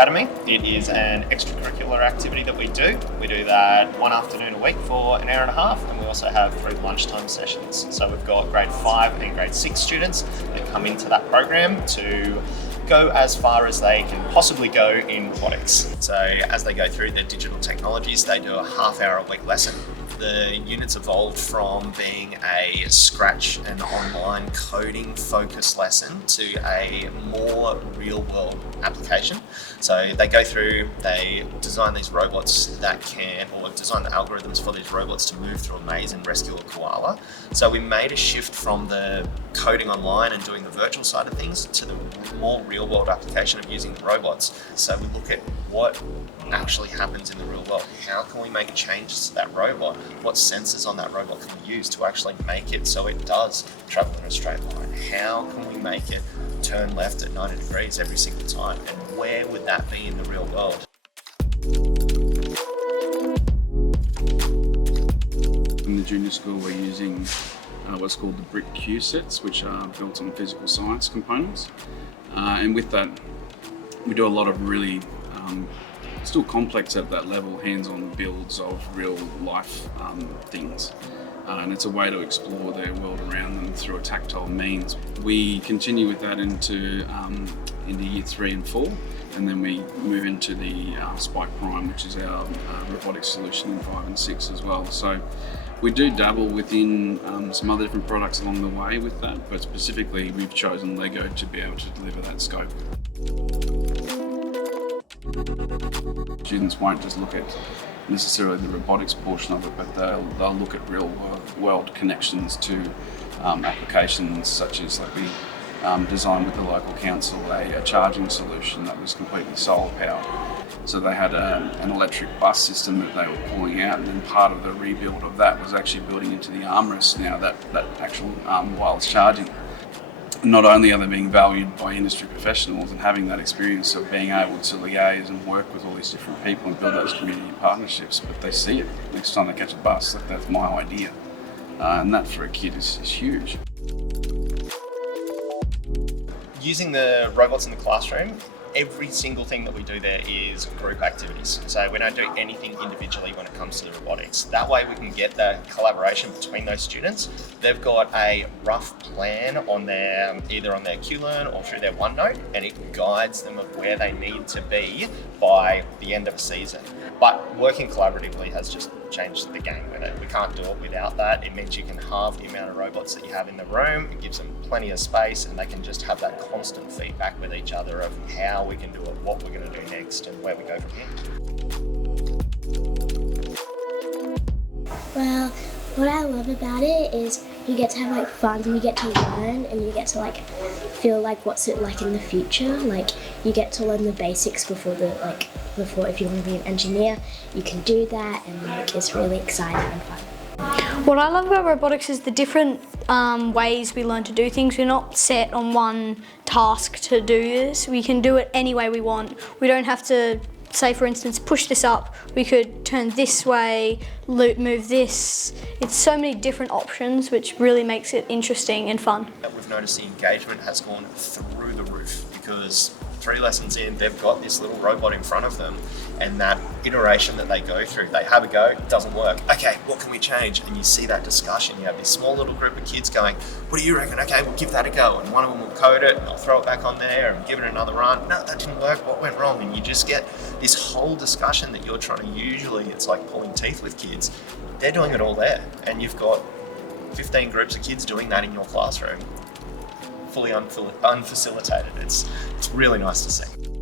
Academy. It is an extracurricular activity that we do. We do that one afternoon a week for an hour and a half, and we also have 3 lunchtime sessions. So we've got grade 5 and grade 6 students that come into that program to go as far as they can possibly go in robotics. So as they go through their digital technologies, they do a half-hour a week lesson. The units evolved from being a scratch and online coding focused lesson to a more real world application. So they go through, they design these robots that can, or design the algorithms for these robots to move through a maze and rescue a koala. So we made a shift from the coding online and doing the virtual side of things to the more real world application of using robots. So we look at what actually happens in the real world. How can we make changes to that robot? What sensors on that robot can we use to actually make it so it does travel in a straight line? How can we make it turn left at 90 degrees every single time? And where would that be in the real world? In the junior school, we're using what's called the brick Q sets, which are built on physical science components. And with that, we do a lot of really still complex at that level, hands-on builds of real life things. And it's a way to explore their world around them through a tactile means. We continue with that into year 3 and 4, and then we move into the Spike Prime, which is our robotics solution in 5 and 6 as well. So we do dabble within some other different products along the way with that, but specifically we've chosen Lego to be able to deliver that scope. Students won't just look at necessarily the robotics portion of it, but they'll look at real world connections to applications such as like we designed with the local council a charging solution that was completely solar powered. So they had an electric bus system that they were pulling out, and then part of the rebuild of that was actually building into the armrest now that actual wireless charging. Not only are they being valued by industry professionals and having that experience of being able to liaise and work with all these different people and build those community partnerships, but they see it next time they catch a bus, like that's my idea. And that for a kid is huge. Using the robots in the classroom, every single thing that we do there is group activities. So we don't do anything individually when it comes to the robotics. That way we can get the collaboration between those students. They've got a rough plan on their, either on their QLearn or through their OneNote, and it guides them of where they need to be by the end of a season. But working collaboratively has just changed the game with it. We can't do it without that. It means you can halve the amount of robots that you have in the room. It gives them plenty of space, and they can just have that constant feedback with each other of how we can do it, what we're going to do next, and where we go from here. Well, what I love about it is you get to have like fun, and you get to learn, and you get to like feel like what's it like in the future. Like you get to learn the basics before if you want to be an engineer, you can do that, and like it's really exciting and fun. What I love about robotics is the different ways we learn to do things. We're not set on one task to do this. We can do it any way we want. We don't have to, say for instance, push this up. We could turn this way, move this. It's so many different options, which really makes it interesting and fun. We've noticed the engagement has gone through the roof because 3 lessons in, they've got this little robot in front of them, and that iteration that they go through, they have a go, it doesn't work. Okay, what can we change? And you see that discussion. You have this small little group of kids going, what do you reckon? Okay, we'll give that a go. And one of them will code it, and they'll throw it back on there and give it another run. No, that didn't work. What went wrong? And you just get this whole discussion that you're trying to usually, it's like pulling teeth with kids. They're doing it all there. And you've got 15 groups of kids doing that in your classroom, fully unfacilitated. It's really nice to see.